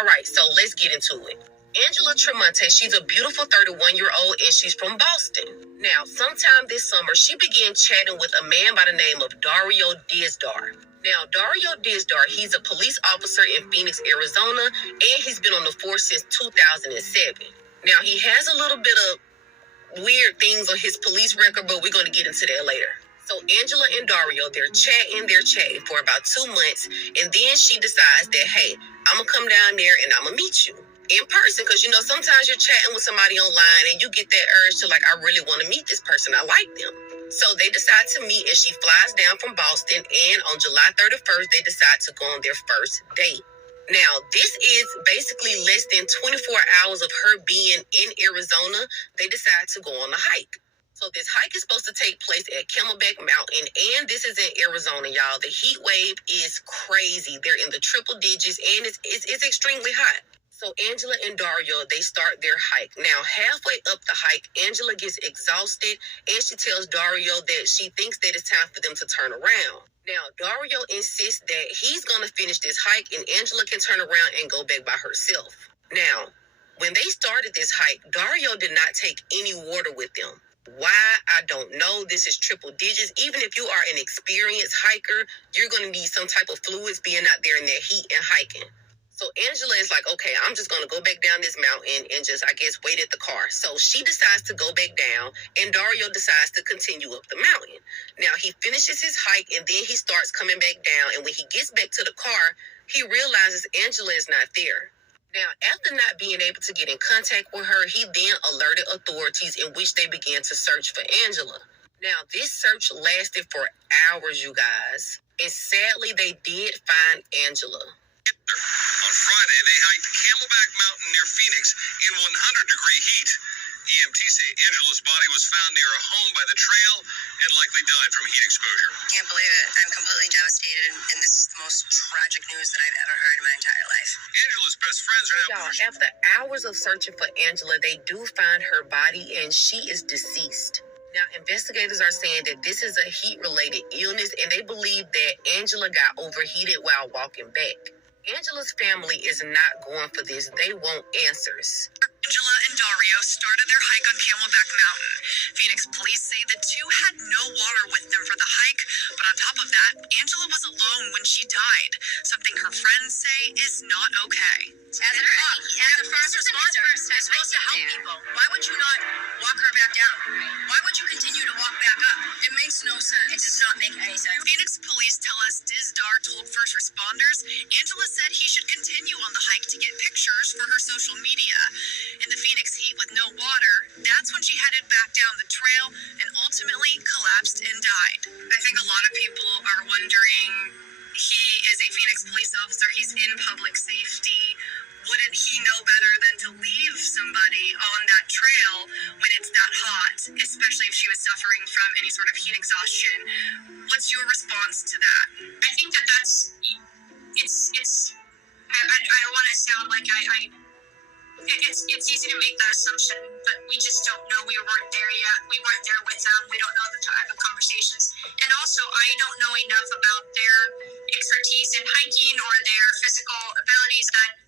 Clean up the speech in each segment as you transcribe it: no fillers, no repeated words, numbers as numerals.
All right, so let's get into it. Angela Tremonte, she's a beautiful 31-year-old and she's from Boston. Now, sometime this summer, she began chatting with a man by the name of Dario Dizdar. Now, Dario Dizdar, he's a police officer in Phoenix, Arizona, and he's been on the force since 2007. Now, he has a little bit of weird things on his police record, but we're going to get into that later. So Angela and Dario, they're chatting for about 2 months, and then she decides that, hey, I'm going to come down there and I'm going to meet you in person, because, you know, sometimes you're chatting with somebody online and you get that urge to, like, I really want to meet this person. I like them. So they decide to meet, and she flies down from Boston, and on July 31st, they decide to go on their first date. Now, this is basically less than 24 hours of her being in Arizona. They decide to go on a hike. So this hike is supposed to take place at Camelback Mountain, and this is in Arizona, y'all. The heat wave is crazy. They're in the triple digits, and it's extremely hot. So Angela and Dario, they start their hike. Now, halfway up the hike, Angela gets exhausted, and she tells Dario that she thinks that it's time for them to turn around. Now, Dario insists that he's going to finish this hike, and Angela can turn around and go back by herself. Now, when they started this hike, Dario did not take any water with them. Why? I don't know. This is triple digits. Even if you are an experienced hiker, you're going to need some type of fluids being out there in that heat and hiking. So Angela is like, okay, I'm just going to go back down this mountain and just, I guess, wait at the car. So she decides to go back down, and Dario decides to continue up the mountain. Now, he finishes his hike, and then he starts coming back down. And when he gets back to the car, he realizes Angela is not there. Now, after not being able to get in contact with her, he then alerted authorities, in which they began to search for Angela. Now, this search lasted for hours, you guys. And sadly, they did find Angela. On Friday, they hiked Camelback Mountain near Phoenix in 100-degree heat. EMTs say Angela's body was found near a home by the trail and likely died from heat exposure. Can't believe it. I'm completely devastated, and this is the most tragic news that I've ever heard in my entire life. Angela's best friends are now... Y'all, after hours of searching for Angela, they do find her body, and she is deceased. Now, investigators are saying that this is a heat-related illness, and they believe that Angela got overheated while walking back. Angela's family is not going for this. They want answers. Angela and Dario started their hike on Camelback Mountain. Phoenix police say the two had no water with them for the hike, but on top of that, Angela was alone when she died, something her friends say is not okay. As a first responder, you're supposed to help people. Why would you not walk her back down? Why would you continue to walk back up? It makes no sense. It does not make any sense. Phoenix police tell us Dizdar told first responders Angela said he should continue on the hike to get pictures for her social media. In the Phoenix heat with no water, that's when she headed back down the trail and ultimately collapsed and died. I think a lot of people are wondering, he is a Phoenix police officer, he's in public safety. Wouldn't he know better than to leave somebody on that trail when it's that hot, especially if she was suffering from any sort of heat exhaustion? What's your response to that? I think that that's, I don't want to sound like it's easy to make that assumption, but we just don't know. We weren't there yet. We weren't there with them. We don't know the type of conversations. And also, I don't know enough about their expertise in hiking or their physical abilities that...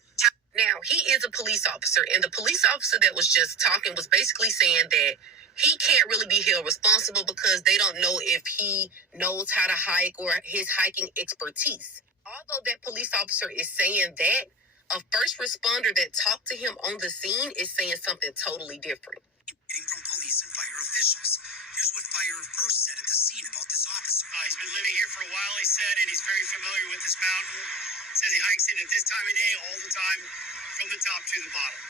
Now, he is a police officer, and the police officer that was just talking was basically saying that he can't really be held responsible because they don't know if he knows how to hike or his hiking expertise. Although that police officer is saying that, a first responder that talked to him on the scene is saying something totally different. Getting from police and fire officials. Here's what fire first said at the scene about this officer. He's been living here for a while, he said, and he's very familiar with this mountain. Says he hikes it at this time of day all the time, from the top to the bottom.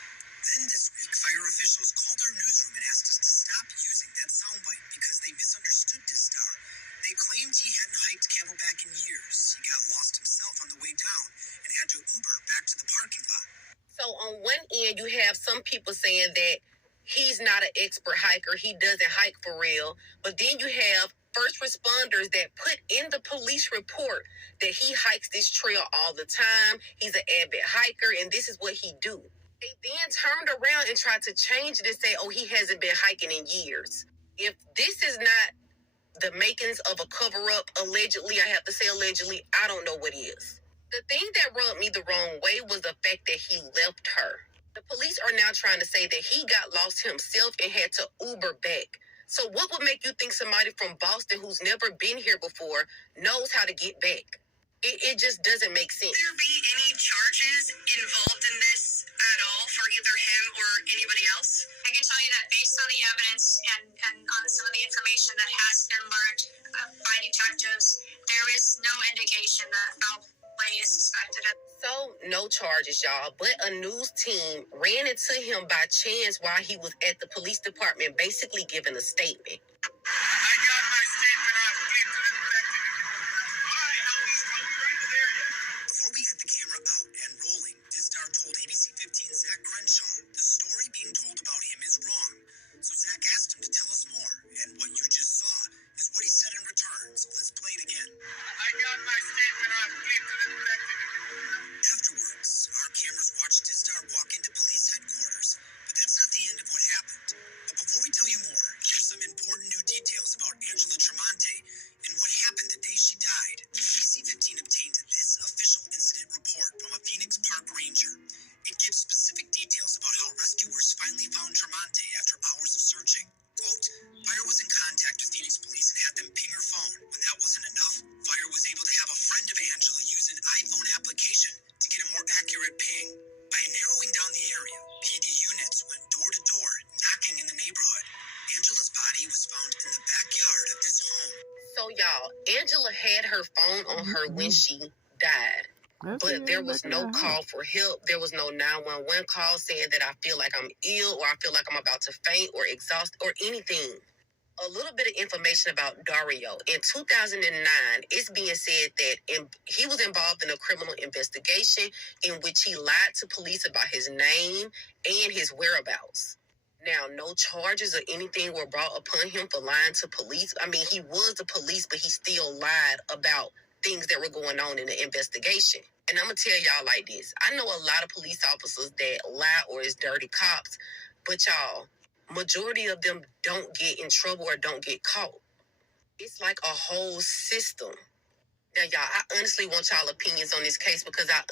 Then this week, fire officials called our newsroom and asked us to stop using that soundbite because they misunderstood Dizdar. They claimed he hadn't hiked Camelback in years. He got lost himself on the way down and had to Uber back to the parking lot. So on one end, you have some people saying that he's not an expert hiker. He doesn't hike for real. But then you have first responders that put in the police report that he hikes this trail all the time. He's an avid hiker, and this is what he do. They then turned around and tried to change it and say, oh, he hasn't been hiking in years. If this is not the makings of a cover-up, allegedly, I have to say allegedly, I don't know what is. The thing that rubbed me the wrong way was the fact that he left her. The police are now trying to say that he got lost himself and had to Uber back. So what would make you think somebody from Boston who's never been here before knows how to get back? It just doesn't make sense. Will there be any charges involved in this at all for either him or anybody else? I can tell you that based on the evidence and on some of the information that has been learned by detectives, there is no indication that foul play is suspected. So, no charges, y'all. But a news team ran into him by chance while he was at the police department, basically giving a statement. I got my statement off. Please to the detective. All right, I'll just go right to there. Before we got the camera out and rolling, Dizdar told ABC 15's Zach Crenshaw the story being told about him is wrong. So Zach asked him to tell us more, and what you just saw is what he said in return. So let's play it again. I got my statement off. Please to the detective. Afterwards, our cameras watched Dizdar walk into police headquarters, but that's not the end of what happened. But before we tell you more, here's some important new details about Angela Tremonte and what happened the day she died. ABC 15 obtained this official incident report from a Phoenix Park ranger. It gives specific details about how rescuers finally found Tremonte after hours of searching. Quote, Fire was in contact with Phoenix police and had them ping her phone. When that wasn't enough, Fire was able to have a friend of Angela use an iPhone application to get a more accurate ping. By narrowing down the area, PD units went door to door, knocking in the neighborhood. Angela's body was found in the backyard of this home. So, y'all, Angela had her phone on her when she died. But there was no call for help. There was no 911 call saying that I feel like I'm ill or I feel like I'm about to faint or exhausted or anything. A little bit of information about Dario. In 2009, it's being said that he was involved in a criminal investigation in which he lied to police about his name and his whereabouts. Now, no charges or anything were brought upon him for lying to police. I mean, he was the police, but he still lied about things that were going on in the investigation. And I'm going to tell y'all like this. I know a lot of police officers that lie or is dirty cops, but y'all, majority of them don't get in trouble or don't get caught. It's like a whole system. Now, y'all, I honestly want y'all opinions on this case because I